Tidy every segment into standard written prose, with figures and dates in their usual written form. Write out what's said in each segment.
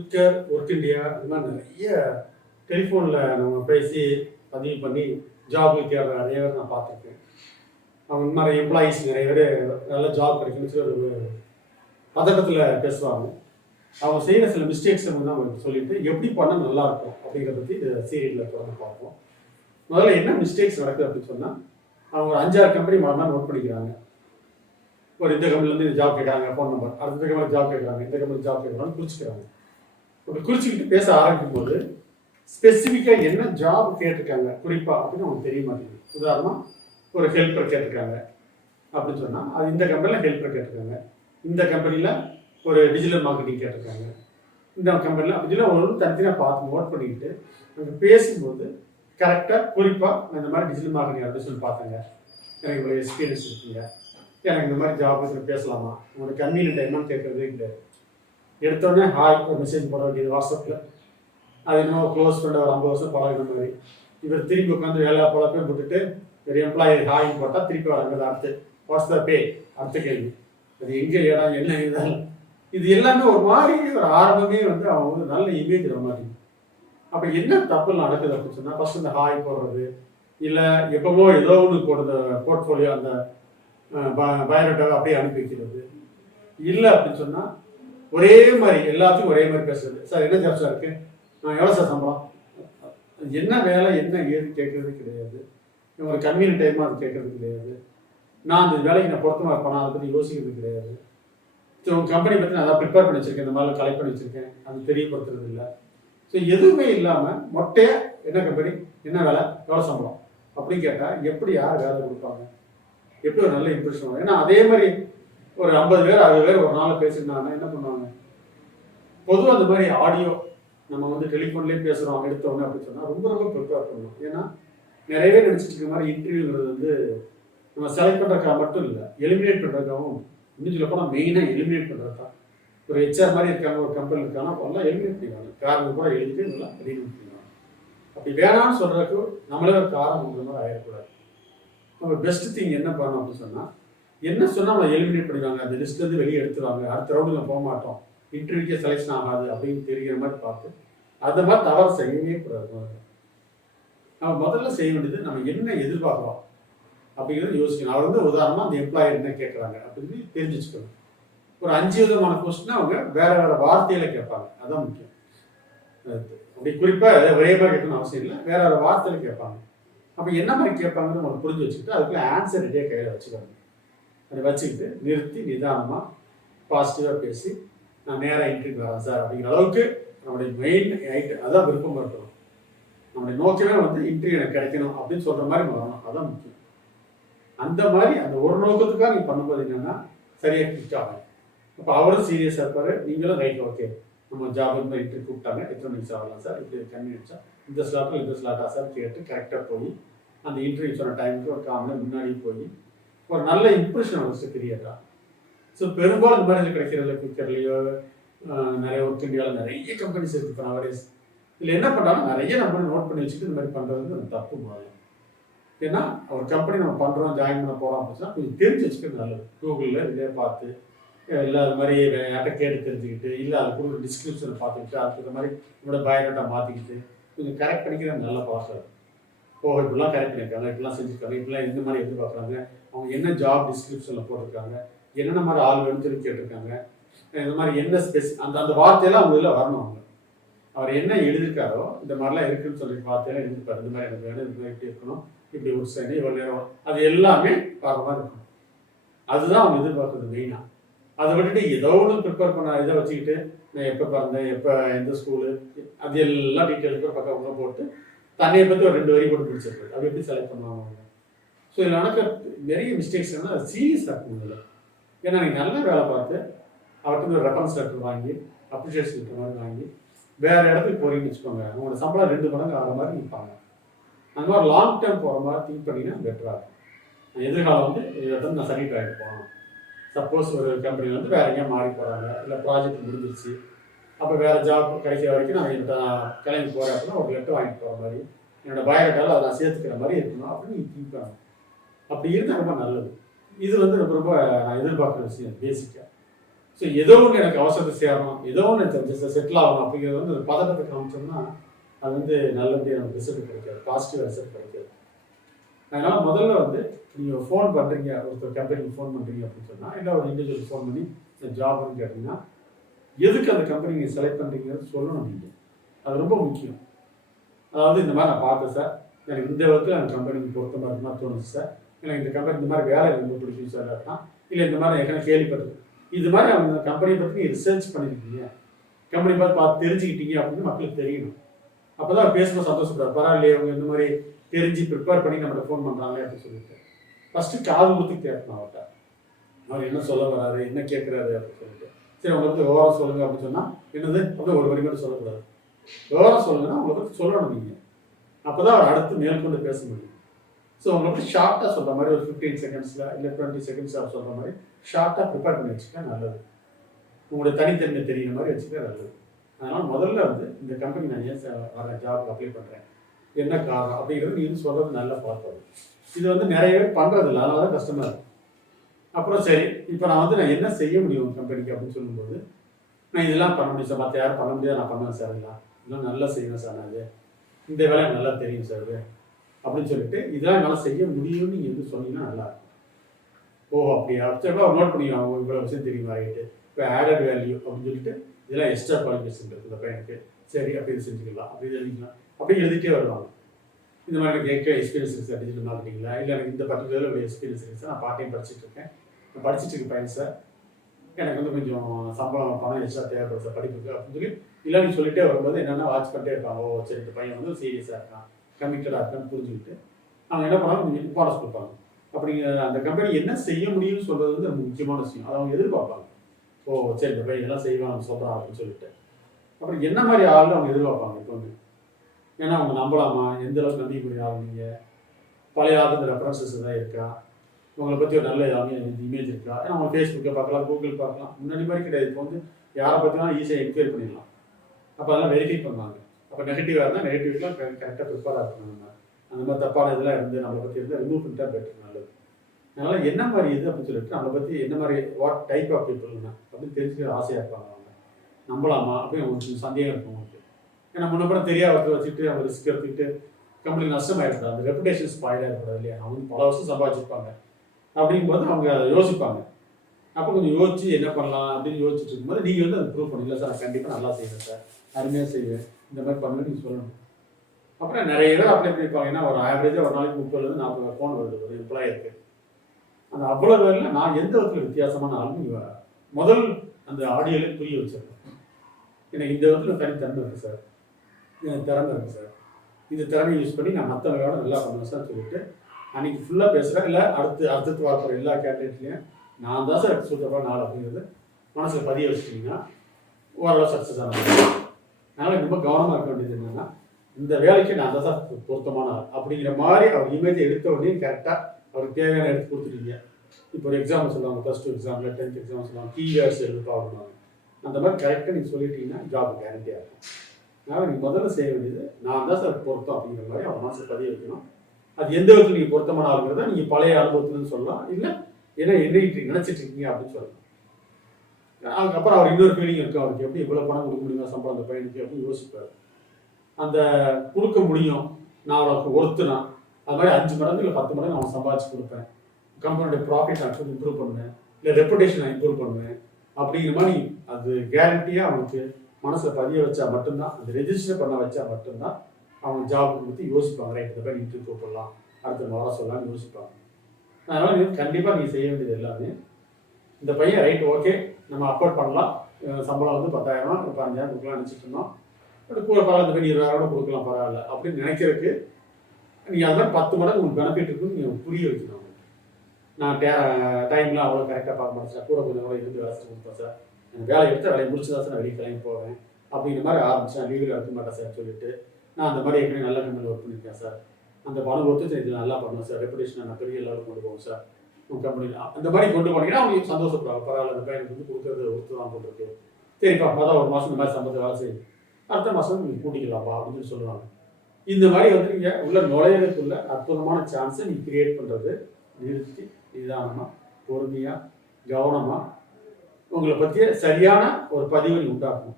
Quicker, work India இந்த மாதிரி நிறைய டெலிஃபோனில் நம்ம பேசி பதிவு பண்ணி ஜாப் தேடுற நிறைய பேர் நான் பார்த்துருக்கேன். அவங்க இந்த மாதிரி எம்ப்ளாயீஸ் நிறைய பேர் நல்ல ஜாப் கிடைக்குன்னு சொல்லி ஒரு பதட்டத்தில் பேசுவாங்க. அவங்க செய்கிற சில மிஸ்டேக்ஸ் வந்து நம்ம சொல்லிட்டு எப்படி பண்ணால் நல்லாயிருக்கும் அப்படிங்கிறத பற்றி இந்த சீரியலில் தொடர்ந்து பார்ப்போம். முதல்ல என்ன மிஸ்டேக்ஸ் நடக்குது அப்படின்னு சொன்னால், அவங்க ஒரு 5-6 கம்பெனி மாதிரி நோட் பண்ணிக்கிறாங்க. ஒரு இந்த கம்பெனிலேருந்து ஜாப் கேட்குறாங்க, ஃபோன் நம்பர், அடுத்த கம்பெனி ஜாப் கேட்குறாங்க, இந்த கம்பெனி ஜாப் கேட்குறாங்கன்னு குறிச்சிக்கிறாங்க. அப்படி குறிச்சிக்கிட்டு பேச ஆரம்பிக்கும் போது ஸ்பெசிஃபிக்காக என்ன ஜாப் கேட்டிருக்காங்க குறிப்பாக அப்படின்னு அவங்களுக்கு தெரிய மாட்டேங்குது. உதாரணமாக ஒரு ஹெல்ப்பர் கேட்டிருக்காங்க அப்படின்னு சொன்னால், அது இந்த கம்பெனியில் ஹெல்ப்பர் கேட்டிருக்காங்க, இந்த கம்பெனியில் ஒரு டிஜிட்டல் மார்க்கெட்டிங் கேட்டிருக்காங்க, இந்த கம்பெனியில் அப்படிலாம் ஒரு தனித்தனியாக பார்த்து நோட் பண்ணிக்கிட்டு அங்கே பேசும்போது கரெக்டாக குறிப்பாக நான் இந்த மாதிரி டிஜிட்டல் மார்க்கெட்டிங் அப்படின்னு சொல்லி பார்த்தேங்க, எனக்கு இவ்வளோ எக்ஸ்பீரியன்ஸ் இருக்குங்க, எனக்கு இந்த மாதிரி ஜாப் பேசலாமா, உங்களோட கன்வீனியன்ட் என்னன்னு கேட்குறதே கிடையாது. எடுத்தோடனே ஹாய் ஒரு மெசேஜ் போட வேண்டியது வாட்ஸ்அப்பில். அது இன்னும் க்ளோஸ் ஃப்ரெண்ட் ஒரு 50 வருஷம் பழகிற மாதிரி. இவர் திரும்பி உட்காந்து வேலை பழக்கம் போட்டுட்டு ஒரு எம்ப்ளாயி ஹாய்ன்னு போட்டால் திருப்பி வராங்க. அடுத்து வாட்ஸ் த பே, அடுத்த கேள்வி, அது எங்கே இடம் என்ன இதுதான். இது எல்லாமே ஒரு மாதிரி ஒரு ஆரம்பமே வந்து அவங்க வந்து நல்ல இமேஜ் வர மாதிரி. அப்போ என்ன தப்பு நடக்குது அப்படின்னு சொன்னால், ஃபர்ஸ்ட் இந்த ஹாய் போடுறது, இல்லை எப்பவோ ஏதோ ஒன்று போடுற போர்ட்ஃபோலியோ அந்த பயோடேட்டாவை அப்படியே அனுப்பி வைக்கிறது, இல்லை அப்படின்னு சொன்னால் ஒரே மாதிரி எல்லாத்துக்கும் ஒரே மாதிரி பேசுறது. சார் என்ன ஜாப் சார் இருக்கு, நான் எவ்வளோ சார் சம்பளம், என்ன வேலை என்ன ஏது கேட்கறது கிடையாது. ஒரு கன்வீனியன்ட் டைமாக அது கேட்கறது கிடையாது. நான் அந்த வேலைக்கு நான் பொருத்தமாக இருப்பேனா அதை பற்றி யோசிக்கிறது கிடையாது. ஸோ உங்கள் கம்பெனி பற்றி நான் அதான் ப்ரிப்பேர் பண்ணி வச்சுருக்கேன், இந்த மாதிரி கலெக்ட் பண்ணி வச்சுருக்கேன், அது தெரியப்படுத்துறது இல்லை. ஸோ எதுவுமே இல்லாமல் மொட்டையாக என்ன கம்பெனி என்ன வேலை எவ்வளோ சம்பளம் அப்படின்னு கேட்டால் எப்படி யார் வேலை கொடுப்பாங்க, எப்படி ஒரு நல்ல இம்ப்ரெஷன் வரும். ஏன்னா அதே மாதிரி ஒரு 50 பேர் 60 பேர் ஒரு நாள் பேசியிருந்தாங்கன்னா என்ன பண்ணுவாங்க. பொதுவாக அந்த மாதிரி ஆடியோ நம்ம வந்து டெலிஃபோன்லேயே பேசுகிறோம் எடுத்தோன்னே அப்படின்னு சொன்னால் ரொம்ப ரொம்ப ப்ரிப்பேர் பண்ணணும். ஏன்னா நிறைய பேர் நினச்சிட்டு இருக்க மாதிரி இன்டர்வியூங்கிறது வந்து நம்ம செலக்ட் பண்ணுறதுக்காக மட்டும் இல்லை, எலிமினேட் பண்ணுறதுக்காகவும். இன்னும் சொல்ல போனால் மெயினாக எலிமினேட் பண்ணுறது தான். ஒரு ஹெச்ஆர் மாதிரி இருக்காங்க, ஒரு கம்பெனி இருக்காங்க, எல்லாம் எலிமினேட் பண்ணிடுவாங்க. காரணம் கூட எழுதிட்டு இதெல்லாம் எலிமினேட் பண்ணிடுவாங்க. அப்படி வேணாம்னு சொல்கிறதுக்கு நம்மளே ஒரு காரணம் உங்களை மாதிரி ஆகிடக்கூடாது. நம்ம பெஸ்ட் திங் என்ன பண்ணணும் அப்படின்னு சொன்னால், என்ன சொன்னால் நம்ம எலிமினேட் பண்ணிடுவாங்க, அந்த லிஸ்ட்லேருந்து வெளியே எடுத்துருவாங்க, அடுத்த ரவுண்டில் போக மாட்டோம், இன்டர்வியூக்கே செலெக்ஷன் ஆகாது அப்படின்னு தெரிகிற மாதிரி பார்த்து அந்த மாதிரி தவறு செய்யவே கூடாது. நம்ம முதல்ல செய்ய வேண்டியது நம்ம என்ன எதிர்பார்க்குறோம் அப்படிங்கிறத யோசிக்கணும். அவர் வந்து உதாரணமாக அந்த எம்ப்ளாயர் என்ன கேட்குறாங்க அப்படின்னு தெரிஞ்சு வச்சுக்கணும். ஒரு 5 விதமான கொஸ்டின் அவங்க வேற வேற வார்த்தையில கேட்பாங்க, அதான் முக்கியம். அப்படி குறிப்பாக ஒரே மாதிரி கேட்கணும்னு அவசியம் இல்லை, வேற வேற வார்த்தையில கேட்பாங்க. அப்போ என்ன மாதிரி கேட்பாங்கன்னு நம்ம புரிஞ்சு வச்சுக்கிட்டு அதுக்குள்ள ஆன்சர் ரெடியாக கையில் வச்சுக்கணும். அதை வச்சுக்கிட்டு நிறுத்தி நிதானமாக பாசிட்டிவாக பேசி நான் நேராக இன்டர்வியூ வரேன் சார் அப்படிங்கிற அளவுக்கு நம்முடைய மெயின் ஐட்டம் அதான் விருப்பமாக இருக்கணும். நம்முடைய நோக்கமே வந்து இன்டர்வியூ எனக்கு கிடைக்கணும் அப்படின்னு சொல்கிற மாதிரி வரணும், அதான் முக்கியம். அந்த மாதிரி அந்த ஒரு நோக்கத்துக்காக நீங்கள் பண்ணும்போது என்னென்னா சரியாக கிளிக் ஆகும். அப்போ அவரும் சீரியஸாக இருப்பார், நீங்களும் ரைட் ஓகே நம்ம ஜாப் மாதிரி இன்டர்வியூ கூப்பிட்டாங்க, எத்தனை நிமிஷம் ஆகலாம் சார், இப்படி கன்வீனியன்ஸா இந்த ஸ்லாட்டில் இந்த ஸ்லாட்டா சார் கேட்டு கரெக்டாக போய் அந்த இன்டர்வியூ சொன்ன டைமுக்கு ஒரு 1/4 மணி நேரம் முன்னாடி போய் ஒரு நல்ல இம்ப்ரெஷன் ஃபஸ்ட்டு கிரியேட் ஆகும். ஸோ பெரும்பாலும் இந்த மாதிரி கிடைக்கிறதுல குவிக்கர்லையோ நிறைய ஒர்க் இண்டியாவில் நிறைய கம்பெனிஸ் இருக்குது இப்போ நவடேஸ். இதில் என்ன பண்ணுறாங்க, நிறைய நம்ம நோட் பண்ணி வச்சுட்டு இந்த மாதிரி பண்ணுறது தப்பு முதல்ல. ஏன்னா ஒரு கம்பெனி நம்ம பண்ணுறோம் ஜாயின் பண்ண போகிறோம் அப்படின்னா கொஞ்சம் தெரிஞ்சு வச்சுக்கிறது நல்லது. கூகுளில் இதே பார்த்து இல்லை அது மாதிரி யார்கிட்ட கேட்டு தெரிஞ்சுக்கிட்டு, இல்லை அது கூட டிஸ்கிரிப்ஷனை பார்த்துக்கிட்டு அதுக்கு மாதிரி நம்மளோட பயோடேட்டா மாற்றிக்கிட்டு கொஞ்சம் கரெக்ட் பண்ணிக்கிறது நல்ல ப்ராசஸ். இப்படிலாம் கரெக்ட் பண்ணியிருக்காங்க, இப்படிலாம் செஞ்சுருக்காங்க, இப்படிலாம் இந்த மாதிரி எதிர்பார்க்குறாங்க, அவங்க என்ன ஜாப் டிஸ்கிரிப்ஷனில் போட்டிருக்காங்க, என்னென்ன மாதிரி ஆள் வேணும்னு சொல்லி கேட்டிருக்காங்க, இந்த மாதிரி என்ன அந்த அந்த வார்த்தையெல்லாம் அவங்க இதில் வரணும். அவங்க அவர் என்ன எழுதியிருக்காரோ இந்த மாதிரிலாம் இருக்குன்னு சொல்லி வார்த்தையெல்லாம் எழுதிருப்பாரு, இந்த மாதிரி எனக்கு வேணும், இந்த மாதிரி இப்படி இருக்கணும், இப்படி ஒரு சைனு இவ்வளோ நேரம், அது எல்லாமே வர மாதிரி இருக்கணும். அதுதான் அவங்க எதிர்பார்க்குறது மெயினாக. அதை விட்டுட்டு ஏதோ ஒன்று ப்ரிப்பேர் பண்ண இதை வச்சுக்கிட்டு நான் எப்போ பிறந்தேன், எப்போ எந்த ஸ்கூலு, அது எல்லாம் டீட்டெயிலுக்கு பக்கம் உள்ள போட்டு தன்னையை பற்றி ஒரு 2 வரி போட்டு பிடிச்சிருக்கு. அது எப்படி செலக்ட் பண்ணுவாங்க. ஸோ இதில் நடக்க நிறைய மிஸ்டேக்ஸ் என்ன, அது சீரியஸாக இருக்கும் இதில். ஏன்னா நீங்கள் நல்ல வேலை பார்த்து அவர்கிட்ட ஒரு ரெஃபரன்ஸ் லெட்டர் வாங்கி அப்ரிஷியேஷன் லெட்டர் மாதிரி வாங்கி வேறு இடத்துக்கு போகிறீங்கன்னு வச்சுக்கோங்க, உங்களோட சம்பளம் 2 மடங்கு ஆகிற மாதிரி நிற்பாங்க. அந்த மாதிரி லாங் டேர்ம் போகிற மாதிரி திங்க் பண்ணிங்கன்னா பெட்டராக இருக்கும். எதிர்காலம் வந்து இதை நான் சர்டிஃபைட் ஆகிட்டு போகணும். சப்போஸ் ஒரு கம்பெனி வந்து வேறு எங்கேயா மாறி போகிறாங்க, இல்லை ப்ராஜெக்ட் முடிஞ்சிருச்சு, அப்போ வேறு ஜாப் கிடைக்கிற வரைக்கும் நான் என்கிட்ட கிளம்பி போகிறேன் அப்படின்னா ஒரு லெட்டர் வாங்கிட்டு போகிற மாதிரி என்னோடய பயோடேட்டாவில் அதை நான் சேர்த்துக்கிற மாதிரி இருக்கணும் அப்படின்னு நீங்கள் திங்க் பண்ணணும். அப்படி இருந்தால் ரொம்ப நல்லது. இது வந்து ரொம்ப ரொம்ப நான் எதிர்பார்க்குற விஷயம் பேசிக்காக. ஸோ ஏதோ ஒன்று எனக்கு அவசரத்தை சேரணும், ஏதோ ஒன்று செட்டில் ஆகணும் அப்படிங்கிறது வந்து ஒரு பதட்டத்தை காமிச்சோம்னா அது வந்து நல்லபடியாக நமக்கு ரிசல்ட் கிடைக்காது, பாசிட்டிவ் ரிசல்ட் கிடைக்காது. அதனால முதல்ல வந்து நீங்கள் ஃபோன் பண்ணுறீங்க, ஒருத்தர் கம்பெனிக்கு ஃபோன் பண்ணுறீங்க அப்படின்னு சொன்னால், இல்லை ஒரு இண்டிவிஜுவல் ஃபோன் பண்ணி ஜாப்னு கேட்டிங்கன்னா எதுக்கு அந்த கம்பெனி நீங்கள் செலக்ட் பண்ணுறீங்கிறது சொல்லணும். நீங்கள் அது ரொம்ப முக்கியம். அதாவது இந்த மாதிரி நான் பார்த்தேன் சார், எனக்கு இந்த விதத்தில் அந்த கம்பெனிக்கு பொருத்தமாக இருக்குமா தோணுச்சு சார், எனக்கு இந்த கம்பெனி இந்த மாதிரி வேலை ரொம்ப பிடிக்கும் சார் இருக்கான், இல்லை இந்த மாதிரி எனக்கு கேள்விப்பட்டிருக்கு, இது மாதிரி அவங்க கம்பெனியை பற்றி நீங்கள் ரிசர்ச் பண்ணியிருக்கீங்க, கம்பெனி பார்த்து தெரிஞ்சுக்கிட்டீங்க அப்படின்னு மக்களுக்கு தெரியணும். அப்போ தான் பேசும்போது சந்தோஷப்படுறாரு, பரவாயில்லையே அவங்க இந்த மாதிரி தெரிஞ்சு ப்ரிப்பேர் பண்ணி நம்மகிட்ட ஃபோன் பண்ணுறாங்களே அப்படின்னு சொல்லிட்டு ஃபஸ்ட்டு காது கொடுத்து கேட்கணும் அவர்கிட்ட. அவர் என்ன சொல்ல வராரு, என்ன கேட்குறாரு அப்படின்னு சொல்லிட்டு, சரி உங்களை பற்றி விவரம் சொல்லுங்கள் அப்படின்னு சொன்னால் என்னது அப்படியே ஒரு வரி மட்டும் சொல்லக்கூடாது, விவரம் சொல்லுங்கன்னா உங்களை பற்றி சொல்லணும் நீங்கள். அப்போ தான் அவர் அடுத்து மேற்கொண்டு பேச முடியும். ஸோ உங்களை பற்றி ஷார்ட்டாக சொல்கிற மாதிரி ஒரு 15 செகண்ட்ஸில் இல்லை 20 செகண்ட்ஸ் அவர் சொல்கிற மாதிரி ஷார்ட்டாக ப்ரிப்பேர் பண்ணி வச்சுக்க நல்லது. உங்களுடைய தனித்தன்மை தெரிகிற மாதிரி வச்சுக்க நல்லது. அதனால் முதல்ல வந்து இந்த கம்பெனி நான் ஏன் வர ஜாப் அப்ளை பண்ணுறேன், என்ன காரணம் அப்படிங்கிறது நீ இது சொல்கிறது நல்லா பார்ப்பது. இது வந்து நிறைய பேர் பண்ணுறதில்ல, அதனால தான் கஷ்டமாக இருக்கும். அப்புறம் சரி இப்போ நான் என்ன செய்ய முடியும் கம்பெனிக்கு அப்படின்னு சொல்லும்போது, நான் இதெல்லாம் பண்ண முடியும் சார், மற்ற யாரும் பண்ண முடியாது, நான் பண்ணுவேன் சார், இதெல்லாம் நல்லா செய்வேன் சார், நான் இந்த வேலை நல்லா தெரியும் சார் அப்படின்னு சொல்லிட்டு இதெல்லாம் என்னால் செய்ய முடியும்னு நீங்கள் வந்து சொன்னீங்கன்னா நல்லாயிருக்கும். ஓ அப்படியா, சரி நோட் பண்ணிக்கலாம், இவ்வளோ விஷயம் தெரியுமா, ரைட்டு. இப்போ ஆடட் வேல்யூ அப்படின்னு சொல்லிட்டு இதெல்லாம் எக்ஸ்ட்ரா குவாலிஃபிகேஷன் இருக்குது இந்த பையனுக்கு, சரி அப்படி இது செஞ்சுக்கலாம், அப்படி எழுதிக்கலாம், அப்படி எழுதிட்டே வருவாங்க. இந்த மாதிரி எனக்கு எக்ஸ்பீரியன்ஸ் இருக்குது சார் டிஜிட்டல் மார்க்கெட்டிங்கில், இல்லை எனக்கு இந்த பர்டிகுலரில் ஒரு எக்ஸ்பீரியன்ஸ் இருக்குது சார், நான் பார்ட் டைம் படிச்சுட்டு இருக்கேன், நான் படிச்சுட்டு இருக்க பையன் சார், எனக்கு வந்து கொஞ்சம் சம்பளம் பணம் எக்ஸ்ட்ரா தேவைப்படுது சார் படிப்புக்கு அப்படின்னு சொல்லி இல்லை நீ சொல்லிட்டே வரும்போது என்னென்னா வாட்ச் பண்ணிட்டே இருப்பாங்க. ஓ சரி இந்த பையன் வந்து சீரியஸாக இருக்கான், கமிட்டடாக இருக்கான்னு புரிஞ்சுக்கிட்டு அவங்க என்ன பண்ணாலும் கொஞ்சம் இம்பார்ட்டன்ஸ் கொடுப்பாங்க. அப்படிங்கிற அந்த கம்பெனி என்ன செய்ய முடியும்னு சொல்கிறது வந்து ரொம்ப முக்கியமான விஷயம். அதை அவங்க எதிர்பார்ப்பாங்க. ஓ சரி இந்த பையன் இதெல்லாம் செய்வாங்க சொல்கிறான் அப்படின்னு சொல்லிட்டு அப்புறம் என்ன மாதிரி ஆள் அவங்க எதிர்பார்ப்பாங்க. இப்போ வந்து ஏன்னா அவங்க நம்பலாமா, எந்த அளவுக்கு நம்பிக்கக்கூடிய ஆள், நீங்கள் பழைய ஆள் இந்த ரெஃபரன்சஸ் தான் இருக்கா, உங்களை பற்றி ஒரு நல்ல இமேஜ் இருக்கா, ஏன்னா அவங்க ஃபேஸ்புக்கை பார்க்கலாம், கூகுள் பார்க்கலாம், முன்னாடி மாதிரி கிடையாது. இப்போ வந்து யாரை பற்றினாலும் ஈஸியாக என்கொயரி பண்ணிடலாம். அப்போ அதெல்லாம் வெரிஃபை பண்ணுவாங்க. அப்போ நெகட்டிவாக இருந்தால் நெகட்டிவ்லாம் கரெக்டாக ப்ரிப்பேராக இருக்கணும். நம்ம அந்த மாதிரி தப்பான இதெல்லாம் இருந்து நம்மளை பற்றி இருந்தால் ரிமூவ் பண்ணிட்டா பெட்டர், நல்லது. அதனால் என்ன மாதிரி இது அப்படின்னு சொல்லிட்டு நம்மளை பற்றி என்ன மாதிரி வாட் டைப் ஆஃப் பீப்புள்னா அப்படின்னு தெரிஞ்சுக்க ஆசையாக இருப்பாங்க. அவங்க நம்பலாமா அப்படின்னு அவங்களுக்கு சந்தேகம் இருக்கும் அவங்களுக்கு. ஏன்னா முன்னப்பறம் தெரியாத வச்சுட்டு அவங்க ரிஸ்க் எடுத்துக்கிட்டு கம்பெனிக்கு நஷ்டமாயிருக்கூடாது, அந்த ரெப்புடேஷன் ஸ்பாயிலாக இருக்கக்கூடாது இல்லையா. அவங்க பல வருஷம் சம்பாதிச்சிருப்பாங்க. அப்படிங்கும்போது அவங்க அதை யோசிப்பாங்க. அப்போ கொஞ்சம் யோசிச்சு என்ன பண்ணலாம் அப்படின்னு யோசிச்சுட்டு இருக்கும்போது நீங்கள் வந்து அதை ப்ரூவ் பண்ணல சார், நான் கண்டிப்பாக நல்லா செய்வேன் சார், அருமையாக செய்வேன், இந்த மாதிரி பண்ணுவேன் நீங்கள் சொல்லணும். அப்புறம் நிறைய பேர் அப்ளை பண்ணியிருப்பாங்க. ஏன்னா ஒரு ஆவரேஜாக ஒரு நாளைக்கு 30-40 ஃபோன் வருது ஒரு எம்ப்ளாயருக்கு. அந்த அவ்வளோ பேரில் நான் எந்த விதத்தில் வித்தியாசமான ஆளுன்னு முதல் அந்த ஆடியோலே புரிய வச்சிருக்கேன். எனக்கு இந்த விதத்தில் தனித்தன்மை இருக்குது சார், எனக்கு திறமை இருக்குது சார், இந்த திறமையை யூஸ் பண்ணி நான் மற்றவங்களோட நல்லா பண்ணுவேன் சார் சொல்லிட்டு அன்றைக்கி ஃபுல்லாக பேசுகிறேன். இல்லை அடுத்து வரப்போகிற எல்லா கேண்டிடேட்லையும் நான் தான் சார் சூப்பராக நாள் அப்படிங்கிறது மனசில் பதிய வச்சுட்டிங்கன்னா ஓரளவு சக்ஸஸ் ஆனாங்க. அதனால் ரொம்ப கவனமாக இருக்க வேண்டியது என்னென்னா, இந்த வேலைக்கு நான் தான் சார் பொருத்தமான ஆள் அப்படிங்கிற மாதிரி அவர் இமேஜை எடுத்த உடனே கரெக்டாக அவருக்கு தேவையான எடுத்து கொடுத்துட்டீங்க. இப்போ ஒரு எக்ஸாம்பிள் சொல்லுவாங்க, +2 எக்ஸாமில் 10th எக்ஸாம் சொல்லுவாங்க, கீவேர்ட்ஸ் எழுதுப்பாங்க. அந்த மாதிரி கரெக்டாக நீங்கள் சொல்லிட்டீங்கன்னா ஜாப் கேரண்டியாக இருக்கும். அதனால் நீங்கள் முதல்ல செய்ய வேண்டியது நான் தான் சார் பொருத்தம் அப்படிங்கிற மாதிரி அவர் மனசை பதிய வைக்கணும். அது எந்த விதத்தில் நீங்கள் பொருத்தமான ஆளுங்கிறத நீங்கள் பழைய அனுபவத்துலன்னு சொல்லலாம், இல்லை ஏன்னா என்னைக்கு நினச்சிட்டு இருக்கீங்க அப்படின்னு சொல்லலாம். அதுக்கப்புறம் அவர் இன்னொரு ஃபீலிங் இருக்கும், அவருக்கு எப்படி இவ்வளோ பணம் கொடுக்க முடியுமா சம்பளம் அந்த பையனுக்கு அப்படின்னு யோசிப்பார். அந்த கொடுக்க முடியும், நான் அவளுக்கு ஒருத்தனா அது மாதிரி 5 மடங்கு இல்லை 10 மடங்கு அவன் சம்பாதிச்சு கொடுப்பேன், கம்பெனியோட ப்ராஃபிட் நான் இம்ப்ரூவ் பண்ணுவேன், இல்லை ரெப்புடேஷன் நான் இம்ப்ரூவ் பண்ணுவேன் அப்படிங்கிற மாதிரி அது கேரண்டியாக அவனுக்கு மனசில் பதிய வச்சா மட்டும்தான், அந்த ரெஜிஸ்டர் பண்ண வச்சா மட்டும்தான் அவங்க ஜாப் பற்றி யோசிப்பாங்க. ரைட் இந்த மாதிரி இன்டர்வியூ கூப்பிடலாம், அடுத்த வர சொல்லலாம்னு யோசிப்பாங்க. அதனால் நீங்கள் கண்டிப்பாக நீங்கள் செய்ய வேண்டியது எல்லாமே இந்த பையன் ரைட் ஓகே நம்ம அஃபோர்ட் பண்ணலாம், சம்பளம் வந்து 10,000 15,000 கொடுக்கலாம் நினச்சிட்டு இருந்தோம், பட் கூட பரவாயில்ல இந்த மாதிரி 20,000 கொடுக்கலாம் பரவாயில்ல அப்படின்னு நினைக்கிறதுக்கு நீங்கள் அதெல்லாம் 10 மடங்கு உங்களுக்கு பெனிஃபிட் இருக்குன்னு நீங்கள் புரிய வைக்கணும். நான் டைம்லாம் அவ்வளோ கரெக்டாக பார்க்க மாட்டேன் சார், கூட கொஞ்சம் கூட இருந்து வேலை கொடுப்பேன் சார், எனக்கு வேலை எடுத்து வேலையை முடிச்சு தான் சார் நான் வெளியே கிளம்பி போவேன் அப்படிங்கிற மாதிரி ஆரம்பிச்சேன். லீவில் எடுக்க மாட்டேன் சார் சொல்லிட்டு நான் அந்த மாதிரி ஏற்கனவே நல்ல கம்பெனியில் ஒர்க் பண்ணியிருக்கேன் சார், அந்த பணம் கொடுத்து இது நல்லா பண்ணுவேன் சார், ரெப்புடேஷன் நான் பெரிய லெவலில் கொண்டு போவோம் சார் உங்கள் கம்பெனியில், அந்த மாதிரி கொண்டு போனீங்கன்னா அவங்க சந்தோஷப்படுவாங்க. பரவாயில்ல அந்த பையனுக்கு வந்து கொடுக்குறது ஒருத்தர் தான் போட்டுருக்கு, சரிப்பா மொதல் ஒரு மாதம் இந்த மாதிரி சம்பளத்தை வேலை செய்யும், அடுத்த மாதம் நீங்கள் கூட்டிக்கலாம்ப்பா அப்படின்னு சொல்லுவாங்க. இந்த மாதிரி வந்து நீங்கள் உள்ள நுழையிறதுக்குள்ள அற்புதமான சான்ஸை நீங்கள் கிரியேட் பண்ணுறது நிறுத்தி நிதானமாக பொறுமையாக கவனமாக உங்களை பற்றிய சரியான ஒரு பதிவை நீ உண்டாக்கணும்.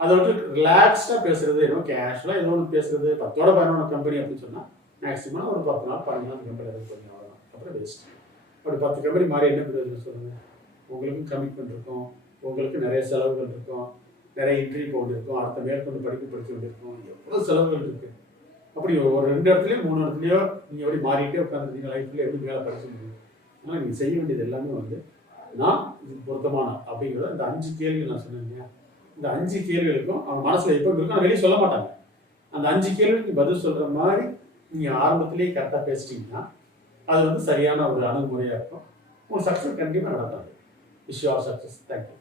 அதை விட்டு ரிலாக்ஸ்டாக பேசுறது, ஏதோ கேஷுவலாக ஏதோ ஒன்று பேசுறது, 10ஓட 11 கம்பெனி அப்படின்னு சொன்னால் மேக்ஸிமம் ஒரு 10 நாள் 12 நாள் கம்பெனி எதாவது பண்ணி அவ்வளோதான், அப்புறம் வேஸ்ட். அப்படி 10 கம்பெனி மாறி என்ன பண்ணுறது சொல்லுங்கள்? உங்களுக்கும் கமிட்மெண்ட் இருக்கும், உங்களுக்கு நிறைய செலவுகள் இருக்கும், நிறைய இன்டர்வியூ போக இருக்கும், அடுத்த மேற்கொண்டு படிக்க படிக்க வேண்டியிருக்கும், எவ்வளோ செலவுகள் இருக்குது. அப்படி ஒரு 2 இடத்துலையோ 3 இடத்துலையோ நீங்கள் எப்படி மாறிட்டே உட்காந்துருக்கீங்க லைஃப்பில் எப்படி மேலே படிக்க முடியும்? ஆனால் நீங்கள் செய்ய வேண்டியது எல்லாமே வந்து நான் இது பொருத்தமான அப்படிங்கிறத இந்த 5 கேள்விகள் நான் சொன்னேன் இல்லையா, இந்த 5 கேள்விகளுக்கும் அவங்க மனசில் எப்போ இருக்கும், ஆனால் வெளியே சொல்ல மாட்டாங்க. அந்த 5 கேள்விக்கு பதில் சொல்கிற மாதிரி நீங்கள் ஆரம்பத்திலேயே கரெக்டாக பேசிட்டீங்கன்னா அது வந்து சரியான ஒரு அணுகுமுறையாக இருக்கும். உங்களுக்கு சக்ஸஸ் கண்டிப்பாக நடக்காது. Wish you all success. Thank you.